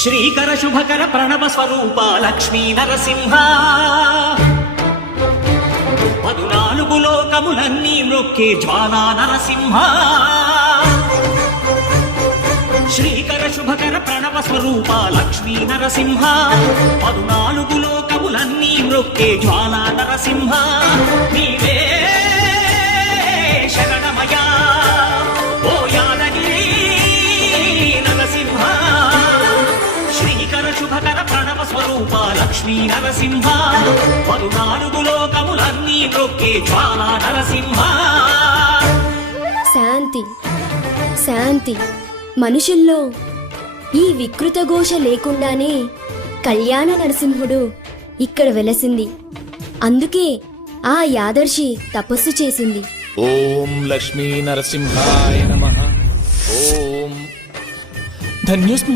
శ్రీకర శుభకర ప్రణవ స్వరూప లక్ష్మీ నరసింహ 14 లోకములన్నీ మ్రొక్కే జ్వాలా నరసింహ శ్రీకర శుభకర ప్రణవ స్వరూప లక్ష్మీ నరసింహ 14 లోకములన్నీ మ్రొక్కే జ్వాలా నరసింహ నీవే శరణమయా ఓ యాదగిరి నరసింహ శ్రీకర శుభకర ప్రణవ స్వరూప లక్ష్మీ నరసింహ 14 లోకములన్నీ మ్రొక్కే జ్వాలా నరసింహ. శాంతి శాంతి. మనుషుల్లో ఈ వికృత ఘోష లేకుండానే కళ్యాణ నరసింహుడు ఇక్కడ వెలసింది. అందుకే ఆ యాదర్శి తపస్సు చేసింది. ఓం లక్ష్మీ నరసింహాయ నమః. ఓం ధన్యోస్మి